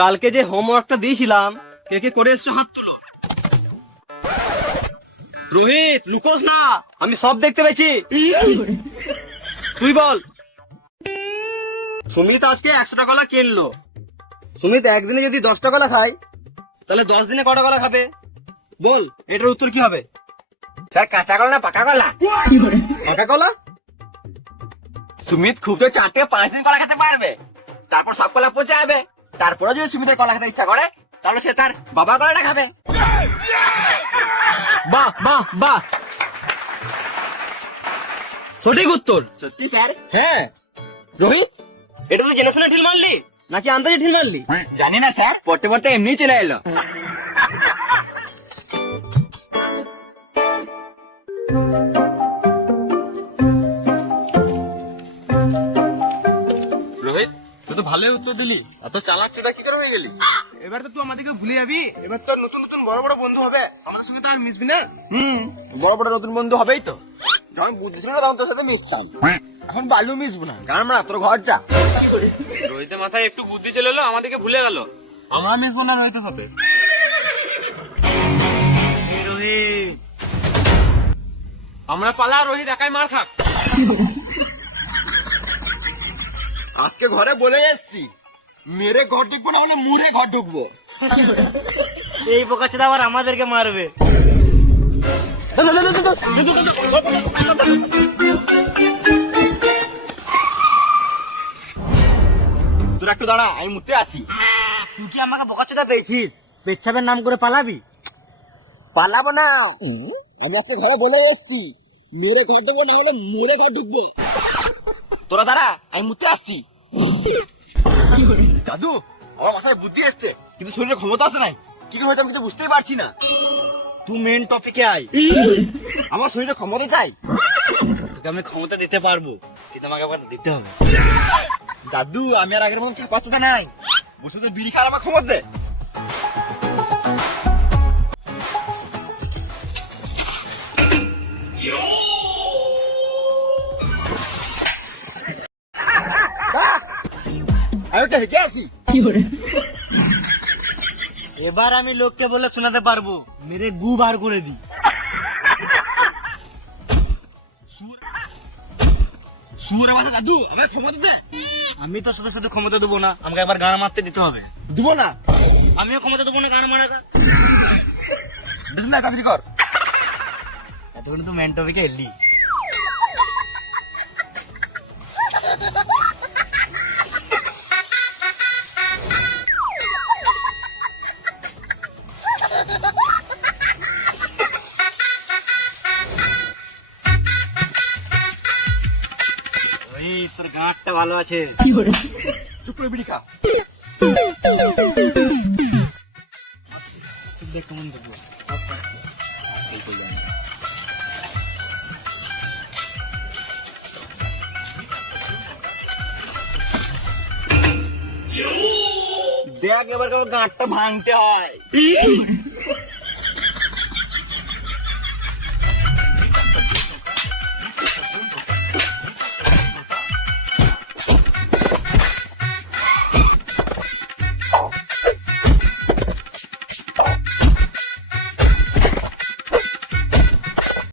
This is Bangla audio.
কালকে যে হোমওয়ার্কটা দিয়েছিলাম কে কে করে এসছো হাত তুলো। রোহিত লুকোস না, আমি সব দেখতে পেয়েছি। তুই বল। সুমিত আজকে 100টা কলা কিনলো। সুমিত একদিনে যদি 10টা কলা খায় তাহলে 10 দিনে কটা কলা খাবে? বল, এটার উত্তর কি হবে? স্যার কাঁচা কলা না পাকা কলা? পাকা কলা। সুমিত খুব তো 4 থেকে 5 দিন কলা খেতে পারবে, তারপর সব কলা পচে যাবে। তারপরে যদি সুমিতের কলা খেতে ইচ্ছা করে তাহলে সে তার বাবা কলাটা খাবে। বাহ বাহ বাহ, সঠিক উত্তর। সত্যি স্যার? হ্যাঁ রোহিত, এটা তুই জেনে শুনে ঢিল মারলি নাকি আন্দাজে ঢিল মারলি? জানি না স্যার, পড়তে পড়তে এমনি চলে এলো। রোহিত, তুই তো ভালোই উত্তর দিলি, এত চালাক চোদা কি করে হয়ে গেলি? এবার তো তুই আমাদেরকে ভুলে যাবি। এবার তো নতুন নতুন বড় বড় বন্ধু হবে, আমাদের সঙ্গে তো আর মিশবি না। বড় বড় নতুন বন্ধু হবেই তো। যখন বুদ্ধি ছিল না তখন তোর সাথে মিশতাম, এখন বালু মিশবো না। কারণ না, তোর ঘর যা। রোহিতের মাথায় একটু বুদ্ধি চলে এলো, আমাদেরকে ভুলে গেল। আমরা মিশবো না রোহিতের সাথে। রোহিত, আমরা পালা, রোহিত একাই মার খাক। আজকে ঘরে বলে এসছি, মেরে ঘর ঢুকবো না হলে মুড়ে ঘর ঢুকবো। এই বোকাচোদা আবার আমাদেরকে মারবে। তোর একটু দাঁড়া, আমি মুতে আসি। তুই কি আমাকে বোকাচোদা পেয়েছিস? পেচ্ছাপের নাম করে পালাবি? পালাবো না, আমি আজকে ঘরে বলে এসছি, মেরে ঘর ঢুকবো না হলে মুড়ে ঘর ঢুকবো। তোরা দাঁড়া, আমি মুতে আসছি। দাদু, আমার মাথায় বুদ্ধি এসছে, কিন্তু শরীরে ক্ষমতা আছে নাই। কি করে হয়েছে আমি কিছু বুঝতেই পারছি না। তুই মেন টপিকে আয়। আমার শরীরে ক্ষমতা চাই। তোকে আমি ক্ষমতা দিতে পারবো, কিন্তু আমাকে আবার দিতে হবে। দাদু, আমি আর আগের মতন চাপাচ্ছটা নাই। বসে তো বিড়ি খাওয়ার আমার ক্ষমতা দে। আমি একটা হেঁটে আসি। এবার আমি লোককে বলে শোনাতে পারবো, মেরে গু বার করে দি। সুর আমাদের দাদু, আমার ক্ষমতা দে। আমি তো শুধু শুধু ক্ষমতা দেবো না, আমাকে একবার গান মারতে দিতে হবে। দিব না, আমিও ক্ষমতা দেবো না গান মারাটা। বেশ না, চাকরি কর। এতক্ষণ তো মেন টপিকে এলি। ওই তোর গাঁটটা ভালো আছে। চুপ করে বিড়ি খা। দেখ কেমন দেবো। দেখ এবার কেমন গাঁটটা ভাঙতে হয়।